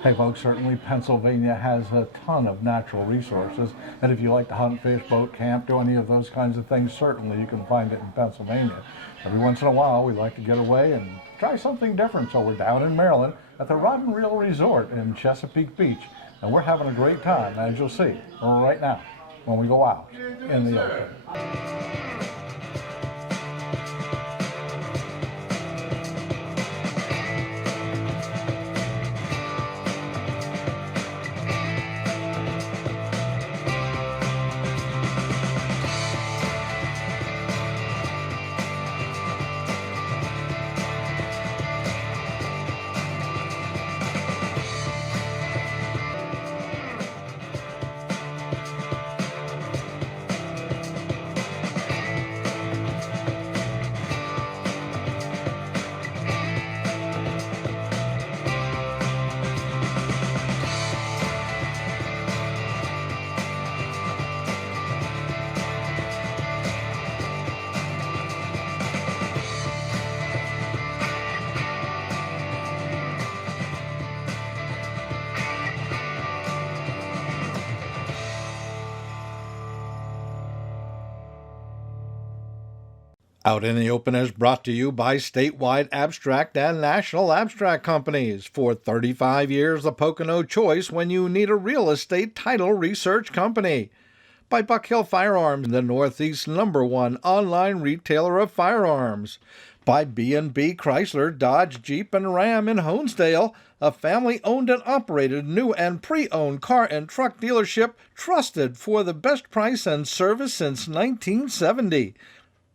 Hey folks, certainly Pennsylvania has a ton of natural resources, and if you like to hunt, fish, boat, camp, do any of those kinds of things, certainly you can find it in Pennsylvania. Every once in a while we like to get away and try something different, so we're down in Maryland at the Rod and Reel Resort in Chesapeake Beach, and we're having a great time, as you'll see right now when we go out in the ocean. Out in the Open is brought to you by statewide abstract and national abstract companies. For 35 years, the Pocono choice when you need a real estate title research company. By Buck Hill Firearms, the Northeast's #1 online retailer of firearms. By B&B Chrysler, Dodge, Jeep, and Ram in Honesdale, a family-owned and operated new and pre-owned car and truck dealership trusted for the best price and service since 1970.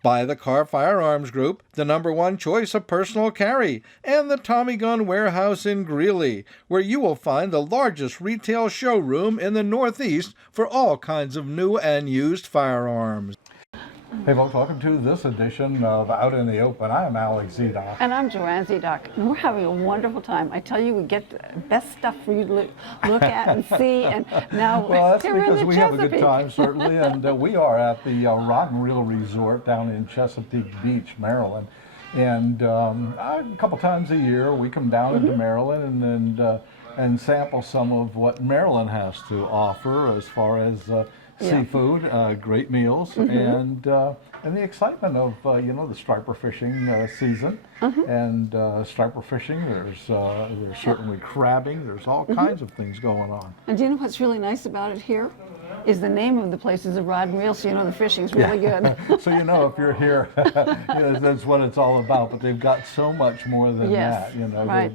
By the Carr Firearms Group, the #1 choice of personal carry, and the Tommy Gun Warehouse in Greeley, where you will find the largest retail showroom in the Northeast for all kinds of new and used firearms. Hey folks, welcome to this edition of Out in the Open. I am Alex Zedok. And I'm Joanne Zedok. And we're having a wonderful time. I tell you, we get the best stuff for you to look at and see. And now well, that's here because in the we Chesapeake. have a good time, certainly. And we are at the Rod and Reel Resort down in Chesapeake Beach, Maryland. And a couple times a year, we come down into Maryland and sample some of what Maryland has to offer as far as seafood, great meals, and the excitement of the striper fishing season. And striper fishing, there's certainly crabbing. There's all kinds of things going on. And do you know what's really nice about it here? Is the name of the place is a Rod and Reel, so you know the fishing's really good. So you know if you're here, that's what it's all about. But they've got so much more than that. Right.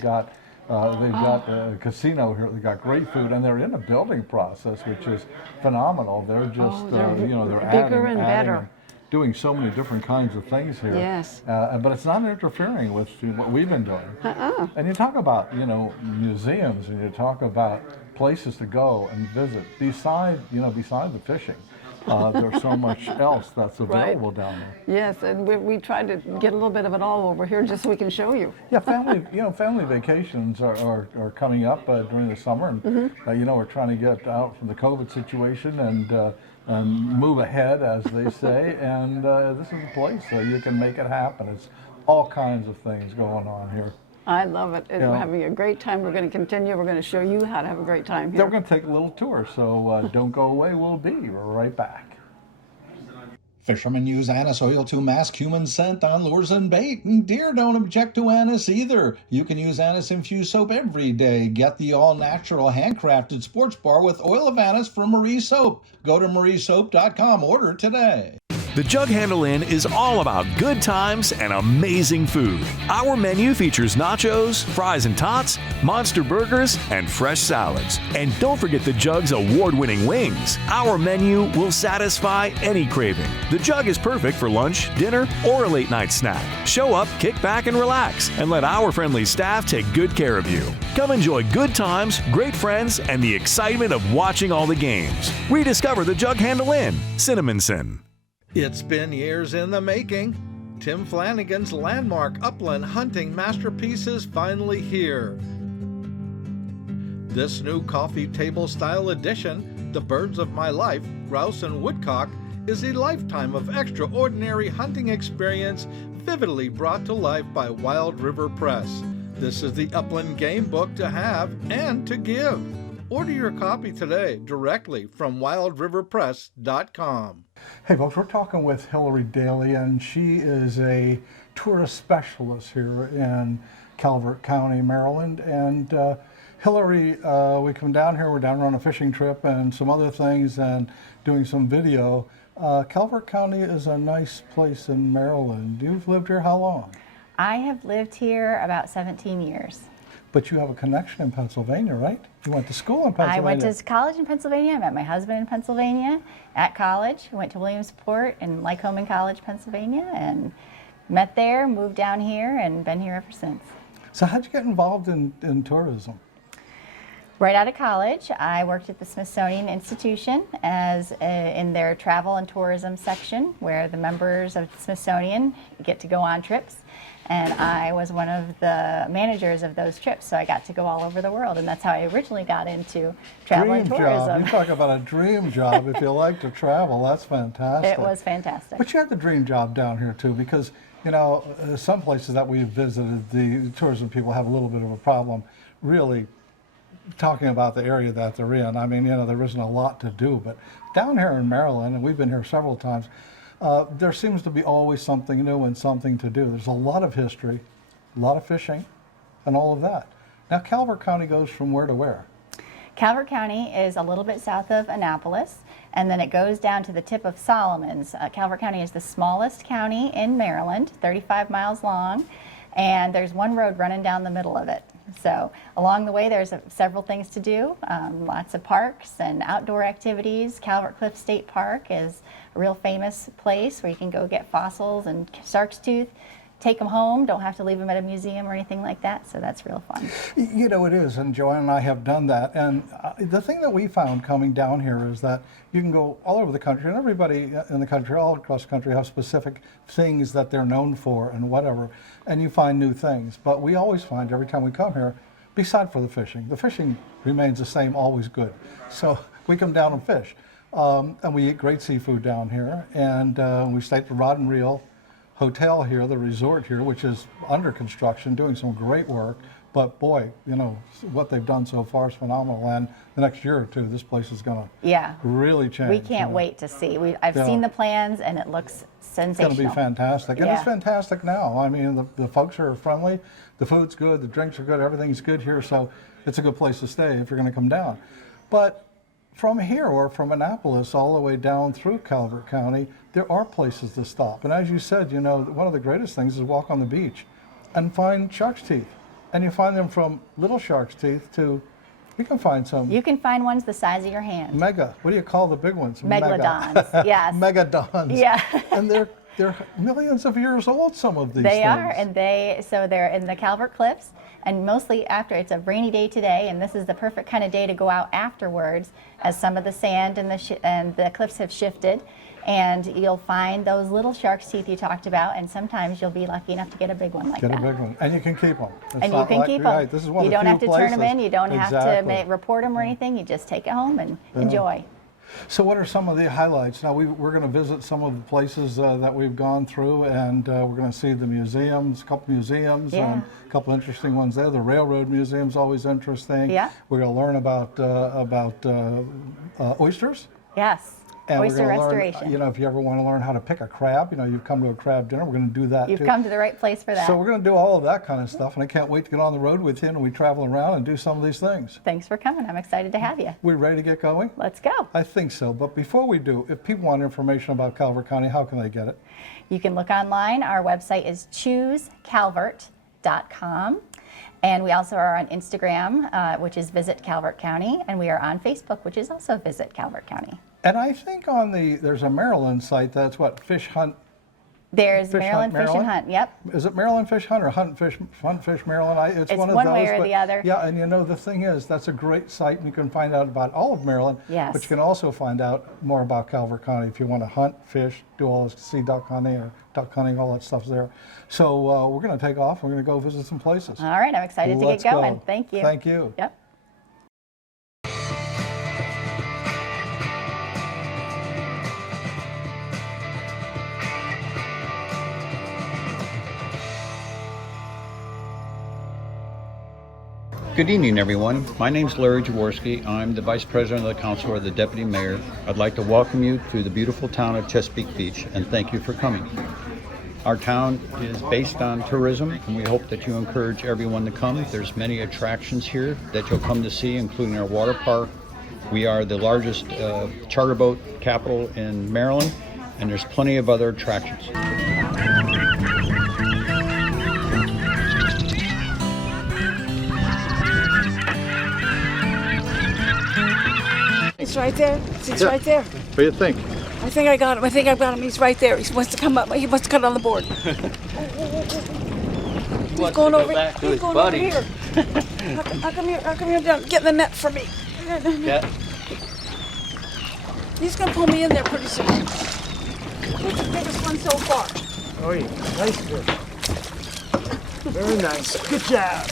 They've got a casino here. They've got great food, and they're in a building process, which is phenomenal. They're just, they're bigger and better. Doing so many different kinds of things here. Yes. But it's not interfering with what we've been doing. And you talk about, museums, and you talk about places to go and visit beside the fishing. There's so much else that's available down there. Yes, and we tried to get a little bit of it all over here just so we can show you. Yeah, family vacations are coming up during the summer, and we're trying to get out from the COVID situation and move ahead, as they say. And this is a place that you can make it happen. It's all kinds of things going on here. I love it. We're having a great time. We're going to continue. We're going to show you how to have a great time here. We're going to take a little tour, so don't go away. We'll be right back. Fishermen use anise oil to mask human scent on lures and bait, and deer don't object to anise either. You can use anise-infused soap every day. Get the all-natural, handcrafted sports bar with oil of anise from Marie Soap. Go to mariesoap.com. Order today. The Jug Handle Inn is all about good times and amazing food. Our menu features nachos, fries and tots, monster burgers, and fresh salads. And don't forget the Jug's award-winning wings. Our menu will satisfy any craving. The Jug is perfect for lunch, dinner, or a late-night snack. Show up, kick back, and relax, and let our friendly staff take good care of you. Come enjoy good times, great friends, and the excitement of watching all the games. Rediscover the Jug Handle Inn, Cinnamonson. It's been years in the making. Tim Flanagan's landmark upland hunting masterpiece is finally here. This new coffee table style edition, The Birds of My Life, Grouse and Woodcock, is a lifetime of extraordinary hunting experience vividly brought to life by Wild River Press. This is the Upland Game Book to have and to give. Order your copy today directly from wildriverpress.com. Hey folks, we're talking with Hilary Dailey, and she is a tourist specialist here in Calvert County, Maryland. And Hilary, we come down here, we're down on a fishing trip and some other things and doing some video. Calvert County is a nice place in Maryland. You've lived here how long? I have lived here about 17 years. But you have a connection in Pennsylvania, right? You went to school in Pennsylvania. I went to college in Pennsylvania. I met my husband in Pennsylvania at college. I went to Williamsport and Lycoming College, Pennsylvania, and met there, moved down here, and been here ever since. So how'd you get involved in tourism? Right out of college, I worked at the Smithsonian Institution in their travel and tourism section, where the members of the Smithsonian get to go on trips. And I was one of the managers of those trips, so I got to go all over the world, and that's how I originally got into travel and tourism. Job. You talk about a dream job. If you like to travel, that's fantastic. It was fantastic. But you had the dream job down here too, because you know some places that we've visited, the tourism people have a little bit of a problem, really talking about the area that they're in. I mean, you know, there isn't a lot to do, but down here in Maryland, and we've been here several times. There seems to be always something new and something to do. There's a lot of history, a lot of fishing, and all of that. Now, Calvert County goes from where to where? Calvert County is a little bit south of Annapolis, and then it goes down to the tip of Solomons. Calvert County is the smallest county in Maryland, 35 miles long, and there's one road running down the middle of it. So along the way, there's several things to do, lots of parks and outdoor activities. Calvert Cliff State Park is a real famous place where you can go get fossils and shark's tooth, take them home, don't have to leave them at a museum or anything like that, so that's real fun. You know, it is, and Joanne and I have done that, and the thing that we found coming down here is that you can go all over the country, and everybody in the country, all across the country, have specific things that they're known for and whatever, and you find new things. But we always find, every time we come here, beside for the fishing remains the same, always good. So we come down and fish, and we eat great seafood down here, and we stay at the Rod and Reel Hotel here, the resort here, which is under construction, doing some great work. But boy, you know, what they've done so far is phenomenal. And the next year or two, this place is going to really change. We can't wait to see. I've seen the plans, and it looks sensational. It's going to be fantastic. And it's fantastic now. I mean, the folks are friendly, the food's good, the drinks are good, everything's good here. So it's a good place to stay if you're going to come down. But from here, or from Annapolis all the way down through Calvert County, there are places to stop. And as you said, you know, one of the greatest things is walk on the beach and find shark's teeth. And you find them from little shark's teeth to, you can find some. You can find ones the size of your hand. Mega. What do you call the big ones? Megalodons, yes. Megalodons. Yeah. And they're millions of years old, some of these They things. are, and so they're in the Calvert Cliffs, and mostly after, it's a rainy day today, and this is the perfect kind of day to go out afterwards, as some of the sand and the cliffs have shifted, and you'll find those little shark's teeth you talked about, and sometimes you'll be lucky enough to get a big one like that. Get a big one, and you can keep them. And you can keep them. Right, this is one you of the don't have to few turn them places. in, you don't have to report them or Mm. anything, you just take it home and enjoy. So what are some of the highlights? Now we're going to visit some of the places that we've gone through, and we're going to see the museums, a couple museums, and a couple interesting ones there. The Railroad Museum's always interesting. Yeah. We're going to learn about oysters. Yes. And Oyster we're gonna restoration. learn, you know, if you ever want to learn how to pick a crab, you know, you've come to a crab dinner, we're going to do that You've too. come to the right place for that. So we're going to do all of that kind of stuff, and I can't wait to get on the road with you and we travel around and do some of these things. Thanks for coming. I'm excited to have you. We ready to get going? Let's go. I think so, but before we do, if people want information about Calvert County, how can they get it? You can look online. Our website is choosecalvert.com. And we also are on Instagram, which is Visit Calvert County, and we are on Facebook, which is also Visit Calvert County. And I think there's a Maryland site that's what, Fish Hunt? There's Fish Maryland Hunt, Fish and Hunt, yep. Is it Maryland Fish Hunt or Hunt Fish Maryland? It's one of one those, way or the other. Yeah, and you know, the thing is, that's a great site, and you can find out about all of Maryland. Yes. But you can also find out more about Calvert County if you want to hunt, fish, do all this, see duck hunting, all that stuff's there. So we're going to take off. We're going to go visit some places. All right, I'm excited to Let's get going. go. Thank you. Thank you. Yep. Good evening, everyone. My name is Larry Jaworski. I'm the Vice President of the Council or the Deputy Mayor. I'd like to welcome you to the beautiful town of Chesapeake Beach, and thank you for coming. Our town is based on tourism, and we hope that you encourage everyone to come. There's many attractions here that you'll come to see, including our water park. We are the largest charter boat capital in Maryland, and there's plenty of other attractions. He's right there. He's right there. What do you think? I think I got him. I think I've got him. He's right there. He wants to come up. He wants to cut on the board. He's going over. He's going over here. How come you're down? Get in the net for me. Yeah. He's gonna pull me in there pretty soon. What's the biggest one so far? Oh yeah, nice fish. Very nice. Good job.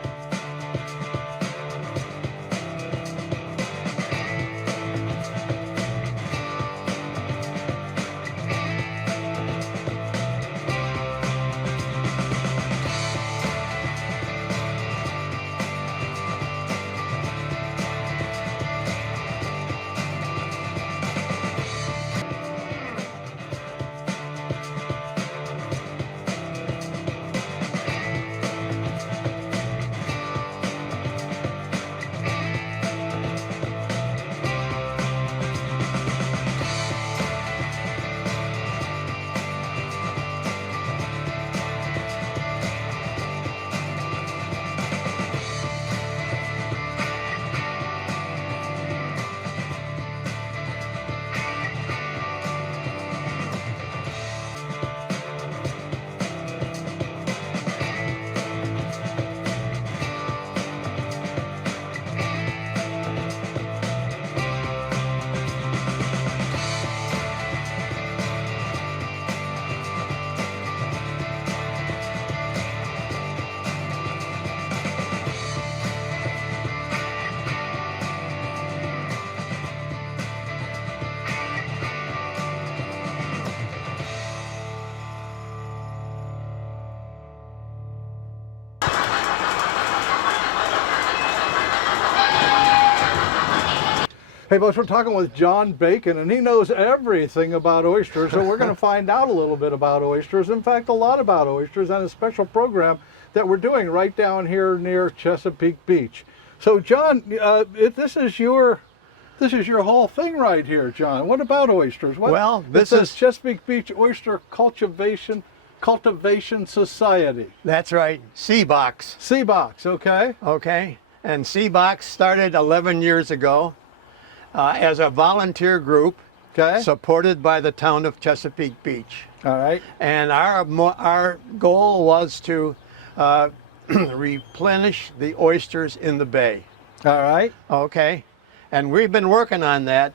Hey folks, we're talking with John Bacon, and he knows everything about oysters, so we're going to find out a little bit about oysters. In fact, a lot about oysters, and a special program that we're doing right down here near Chesapeake Beach. So John, this is your whole thing right here, John. What about oysters? Well, this is Chesapeake Beach Oyster Cultivation Society. That's right, C.B.O.C.S. C.B.O.C.S, okay. Okay, and C.B.O.C.S started 11 years ago as a volunteer group, Okay. supported by the town of Chesapeake Beach. All right. And our goal was to replenish the oysters in the bay. All right. Okay, and we've been working on that.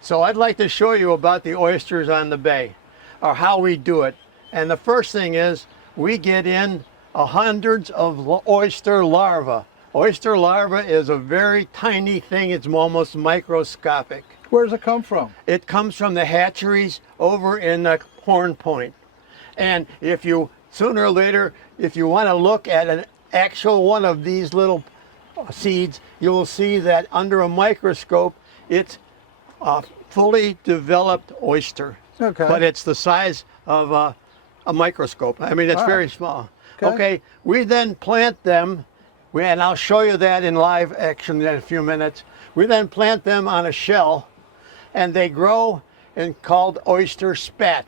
So I'd like to show you about the oysters on the bay, or how we do it. And the first thing is we get in hundreds of oyster larvae. Oyster larva is a very tiny thing. It's almost microscopic. Where does it come from? It comes from the hatcheries over in the Horn Point. And if you, sooner or later, if you want to look at an actual one of these little seeds, you will see that under a microscope, it's a fully developed oyster. Okay. But it's the size of a microscope. I mean, it's very small. Okay, we then plant them, and I'll show you that in live action in a few minutes. We then plant them on a shell, and they grow and called oyster spat.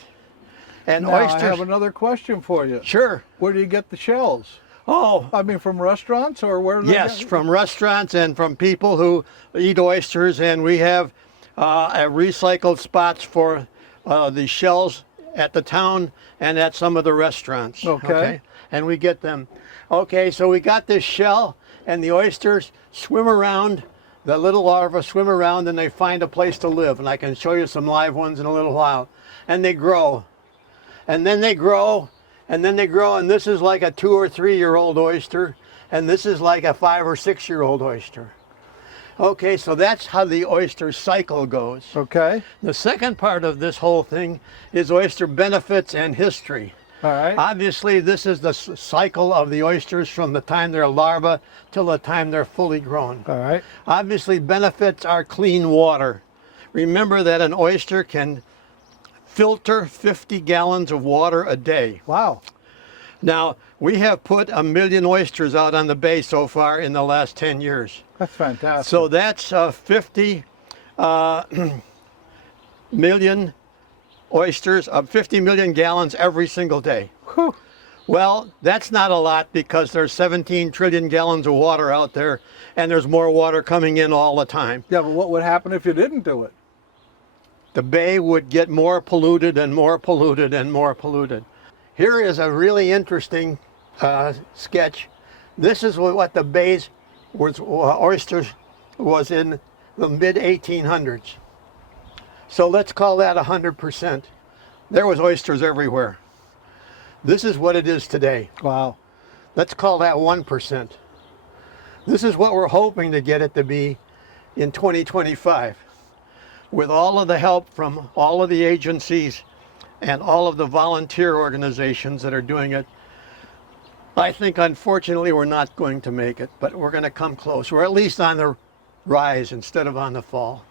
And Now, oysters. I have another question for you. Sure. Where do you get the shells? Oh, I mean, from restaurants, or where? yes, from restaurants and from people who eat oysters, and we have recycled spots for the shells at the town and at some of the restaurants. Okay. And we get them. Okay, so we got this shell, and the oysters swim around, the little larvae swim around, and they find a place to live. And I can show you some live ones in a little while. And they grow. And then they grow, and then they grow, and this is like a 2 or 3 year old oyster, and this is like a 5 or 6 year old oyster. Okay, so that's how the oyster cycle goes. Okay. The second part of this whole thing is oyster benefits and history. All right. Obviously, this is the cycle of the oysters from the time they're larvae till the time they're fully grown. All right. Obviously, benefits are clean water. Remember that an oyster can filter 50 gallons of water a day. Wow. Now, we have put 1 million oysters out on the bay so far in the last 10 years. That's fantastic. So that's 50 million oysters, 50 million gallons every single day. Whew. Well, that's not a lot because there's 17 trillion gallons of water out there and there's more water coming in all the time. Yeah, but what would happen if you didn't do it? The bay would get more polluted and more polluted and more polluted. Here is a really interesting sketch. This is what the bay's oysters was in the mid-1800s. So let's call that 100%. There was oysters everywhere. This is what it is today. Wow. Let's call that 1%. This is what we're hoping to get it to be in 2025. With all of the help from all of the agencies and all of the volunteer organizations that are doing it, I think unfortunately we're not going to make it, but we're going to come close. We're at least on the rise instead of on the fall.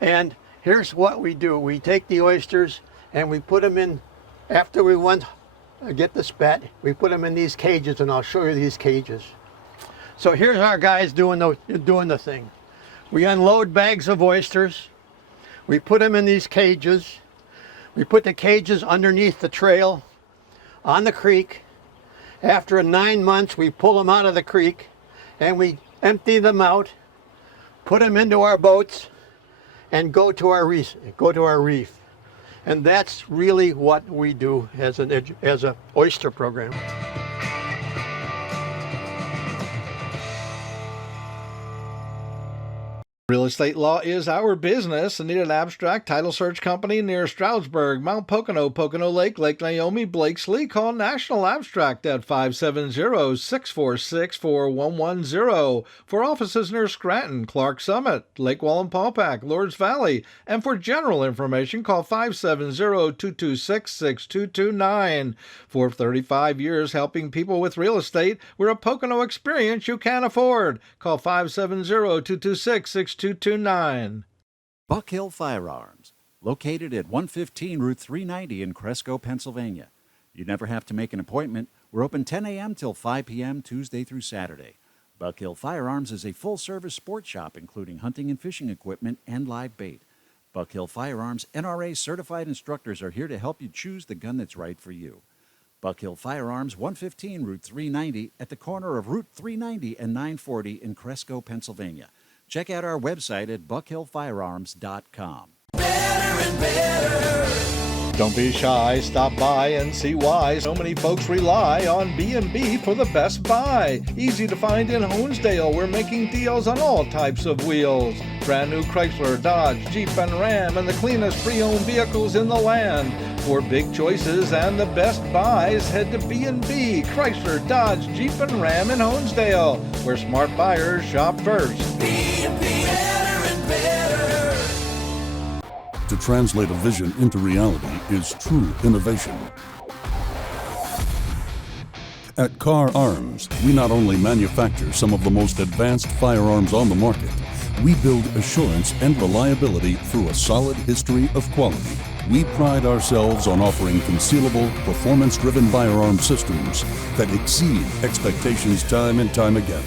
And here's what we do. We take the oysters and we put them in, after we get the spat, we put them in these cages, and I'll show you these cages. So here's our guys doing the thing. We unload bags of oysters. We put them in these cages. We put the cages underneath the trail on the creek. After 9 months, we pull them out of the creek and we empty them out, put them into our boats, and go to our reef. And that's really what we do as an oyster program. Real estate law is our business and need an abstract title search company near Stroudsburg, Mount Pocono, Pocono Lake, Lake Naomi, Blakesley. Call National Abstract at 570-646-4110 for offices near Scranton, Clark Summit, Lake Wallenpaupack, Lords Valley. And for general information, call 570-226-6229. For 35 years helping people with real estate, we're a Pocono experience you can't afford. Call 570-226-6229. Buck Hill Firearms, located at 115 Route 390 in Cresco, Pennsylvania. You never have to make an appointment. We're open 10 a.m. till 5 p.m. Tuesday through Saturday. Buck Hill Firearms is a full-service sports shop including hunting and fishing equipment and live bait. Buck Hill Firearms NRA certified instructors are here to help you choose the gun that's right for you. Buck Hill Firearms, 115 Route 390 at the corner of Route 390 and 940 in Cresco, Pennsylvania. Check out our website at buckhillfirearms.com. Better and better. Don't be shy, stop by and see why so many folks rely on B&B for the best buy. Easy to find in Honesdale. We're making deals on all types of wheels. Brand new Chrysler, Dodge, Jeep, and Ram, and the cleanest pre-owned vehicles in the land. For big choices and the best buys, head to B&B, Chrysler, Dodge, Jeep, and Ram in Honesdale, where smart buyers shop first. B&B, better and better. To translate a vision into reality is true innovation. At Car Arms, we not only manufacture some of the most advanced firearms on the market, we build assurance and reliability through a solid history of quality. We pride ourselves on offering concealable, performance-driven firearm systems that exceed expectations time and time again.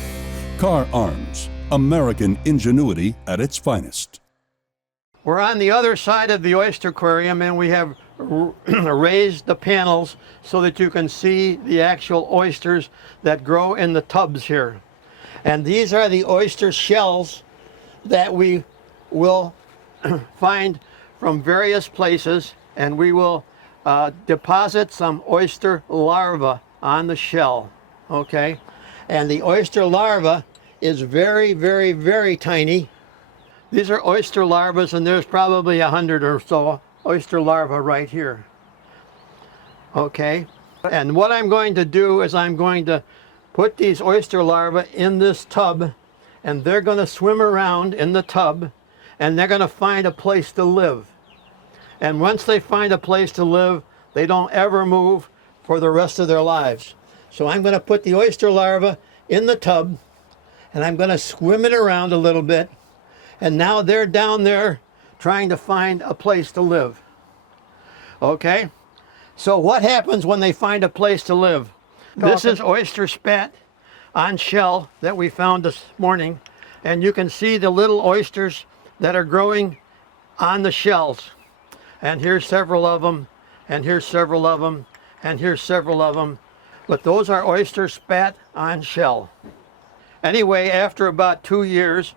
Car Arms, American ingenuity at its finest. We're on the other side of the oyster aquarium and we have raised the panels so that you can see the actual oysters that grow in the tubs here. And these are the oyster shells that we will find from various places, and we will deposit some oyster larvae on the shell, okay? And the oyster larva is very, very, very tiny. These are oyster larvae, and there's probably 100 or so oyster larvae right here, okay? And what I'm going to do is I'm going to put these oyster larvae in this tub, and they're going to swim around in the tub, and they're going to find a place to live. And once they find a place to live, they don't ever move for the rest of their lives. So I'm going to put the oyster larva in the tub, and I'm going to swim it around a little bit. And now they're down there trying to find a place to live. Okay? So what happens when they find a place to live? This is oyster spat on shell that we found this morning. And you can see the little oysters that are growing on the shells. And here's several of them, and here's several of them, and here's several of them. But those are oyster spat on shell. Anyway, after about 2 years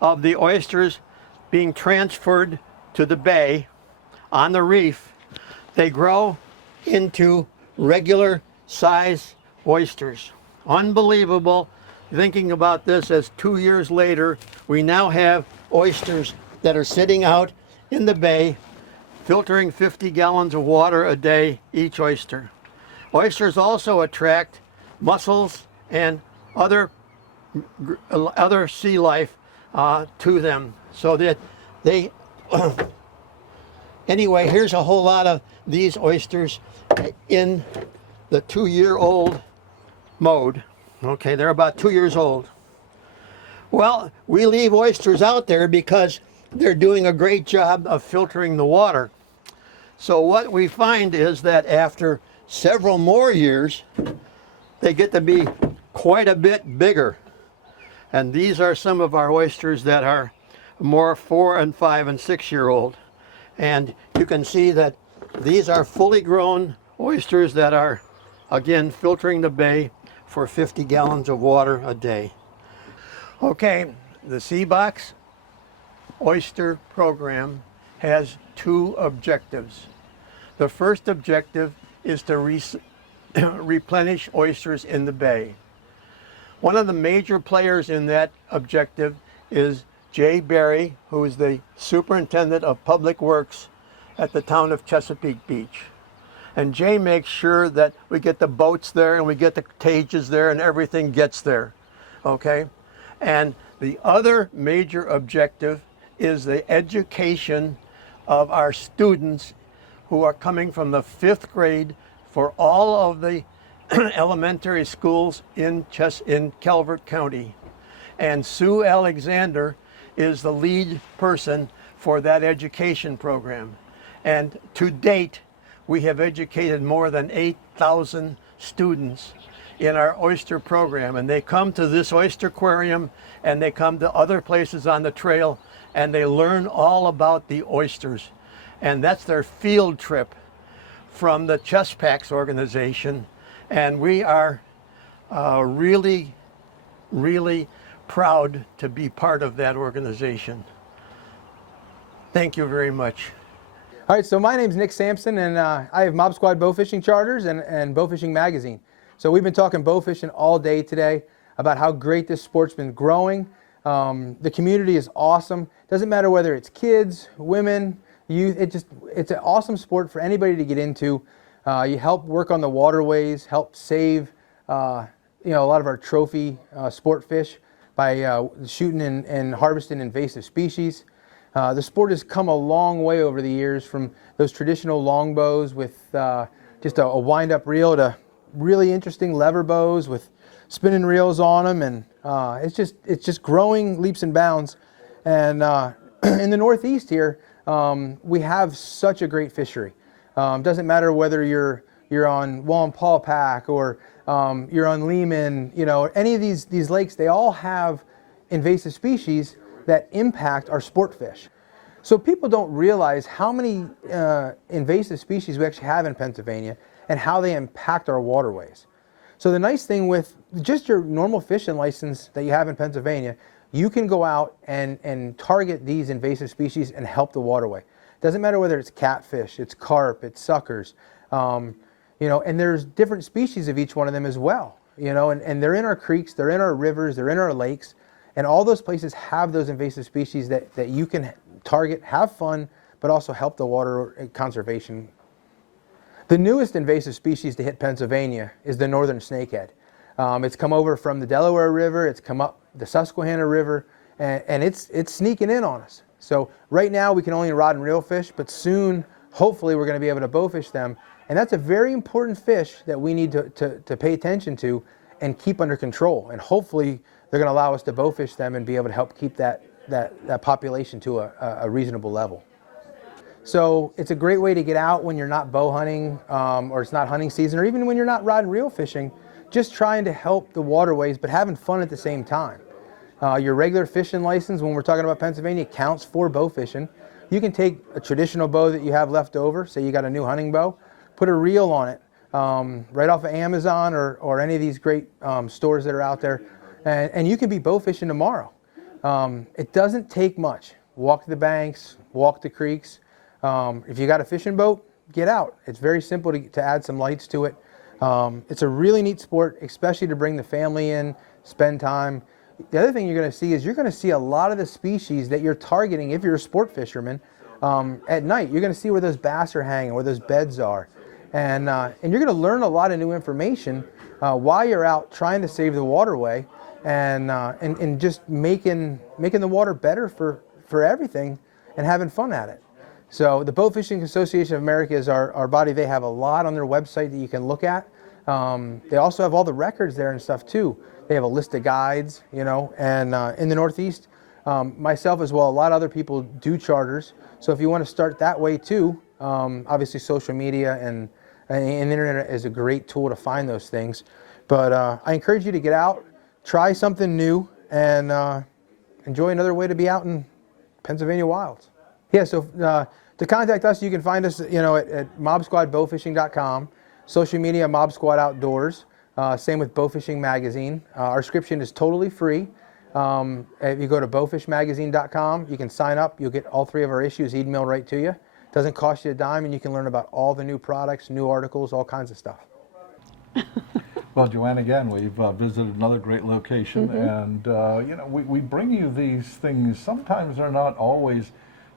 of the oysters being transferred to the bay on the reef, they grow into regular size oysters. Unbelievable. Thinking about this, as 2 years later, we now have oysters that are sitting out in the bay, filtering 50 gallons of water a day each oyster. Oysters also attract mussels and other sea life to them, so that they anyway, here's a whole lot of these oysters in the 2-year-old mode. Okay, they're about 2 years old. Well, we leave oysters out there because they're doing a great job of filtering the water. So what we find is that after several more years, they get to be quite a bit bigger. And these are some of our oysters that are more 4 and 5 and 6 year old. And you can see that these are fully grown oysters that are, again, filtering the bay for 50 gallons of water a day. Okay, the C.B.O.C.S oyster program has 2 objectives. The first objective is to replenish oysters in the bay. One of the major players in that objective is Jay Berry, who is the superintendent of public works at the town of Chesapeake Beach. And Jay makes sure that we get the boats there and we get the cages there and everything gets there. Okay? And the other major objective is the education of our students who are coming from the 5th grade for all of the elementary schools in Calvert County. And Sue Alexander is the lead person for that education program. And to date, we have educated more than 8,000 students in our oyster program. And they come to this oyster aquarium and they come to other places on the trail and they learn all about the oysters. And that's their field trip from the C.B.O.C.S organization. And we are really, really proud to be part of that organization. Thank you very much. All right, so my name's Nick Sampson, and I have Mob Squad Bowfishing Charters and Bowfishing Magazine. So we've been talking bowfishing all day today about how great this sport's been growing. The community is awesome. Doesn't matter whether it's kids, women, youth. It's an awesome sport for anybody to get into. You help work on the waterways, help save a lot of our trophy sport fish by shooting and harvesting invasive species. The sport has come a long way over the years, from those traditional longbows with just a wind-up reel to really interesting lever bows with spinning reels on them, and it's just growing leaps and bounds. And in the Northeast here, we have such a great fishery. Doesn't matter whether you're on Wallenpaupack or you're on Lehman, any of these lakes, they all have invasive species that impact our sport fish. So people don't realize how many invasive species we actually have in Pennsylvania and how they impact our waterways. So the nice thing with just your normal fishing license that you have in Pennsylvania, you can go out and target these invasive species and help the waterway. Doesn't matter whether it's catfish, it's carp, it's suckers, and there's different species of each one of them as well, and they're in our creeks, they're in our rivers, they're in our lakes, and all those places have those invasive species that you can target, have fun, but also help the water conservation. The newest invasive species to hit Pennsylvania is the northern snakehead. It's come over from the Delaware River, it's come up the Susquehanna River, and it's sneaking in on us. So right now we can only rod and reel fish, but soon, hopefully, we're going to be able to bowfish them And that's a very important fish that we need to pay attention to and keep under control. And hopefully they're going to allow us to bowfish them and be able to help keep that population to a reasonable level. So it's a great way to get out when you're not bow hunting or it's not hunting season, or even when you're not rod and reel fishing, just trying to help the waterways but having fun at the same time. Your regular fishing license, when we're talking about Pennsylvania, counts for bow fishing. You can take a traditional bow that you have left over, say you got a new hunting bow, put a reel on it right off of Amazon or any of these great stores that are out there, and you can be bow fishing tomorrow. It doesn't take much. Walk the banks, walk the creeks. If you got a fishing boat, get out. It's very simple to add some lights to it. It's a really neat sport, especially to bring the family in, spend time. The other thing you're going to see is you're going to see a lot of the species that you're targeting if you're a sport fisherman at night. You're going to see where those bass are hanging, where those beds are. And you're going to learn a lot of new information while you're out trying to save the waterway and just making the water better for everything and having fun at it. So the Bowfishing Association of America is our body. They have a lot on their website that you can look at. They also have all the records there and stuff too. They have a list of guides, you know, and in the Northeast, myself as well, a lot of other people do charters. So if you want to start that way too, obviously social media and the internet is a great tool to find those things. But I encourage you to get out, try something new, and enjoy another way to be out in Pennsylvania wilds. Yeah, so to contact us, you can find us, you know, at mobsquadbowfishing.com, social media, Mob Squad Outdoors, same with Bowfishing Magazine. Our subscription is totally free. If you go to bowfishmagazine.com, you can sign up. You'll get all 3 of our issues emailed right to you. It doesn't cost you a dime, and you can learn about all the new products, new articles, all kinds of stuff. Well, Joanne, again, we've visited another great location, and you know, we bring you these things. Sometimes they're not always,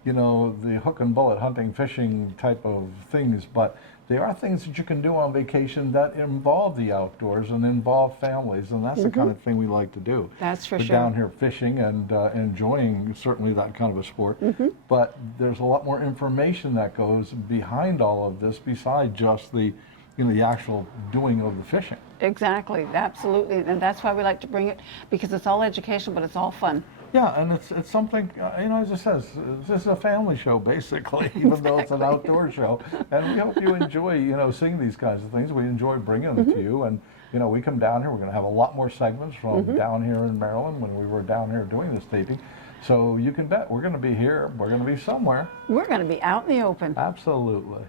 you know, the hook and bullet hunting, fishing type of things, but they are things that you can do on vacation that involve the outdoors and involve families, and that's the kind of thing we like to do. That's for We're sure. down here fishing and enjoying certainly that kind of a sport, but there's a lot more information that goes behind all of this besides just the, you know, the actual doing of the fishing. Exactly, absolutely, and that's why we like to bring it, because it's all education, but it's all fun. Yeah, and it's something, you know, as it says, this is a family show basically, even though it's an outdoor show. And we hope you enjoy, you know, seeing these kinds of things. We enjoy bringing them to you. And, you know, we come down here, we're going to have a lot more segments from down here in Maryland when we were down here doing this taping. So you can bet we're going to be here, we're going to be somewhere. We're going to be out in the open. Absolutely.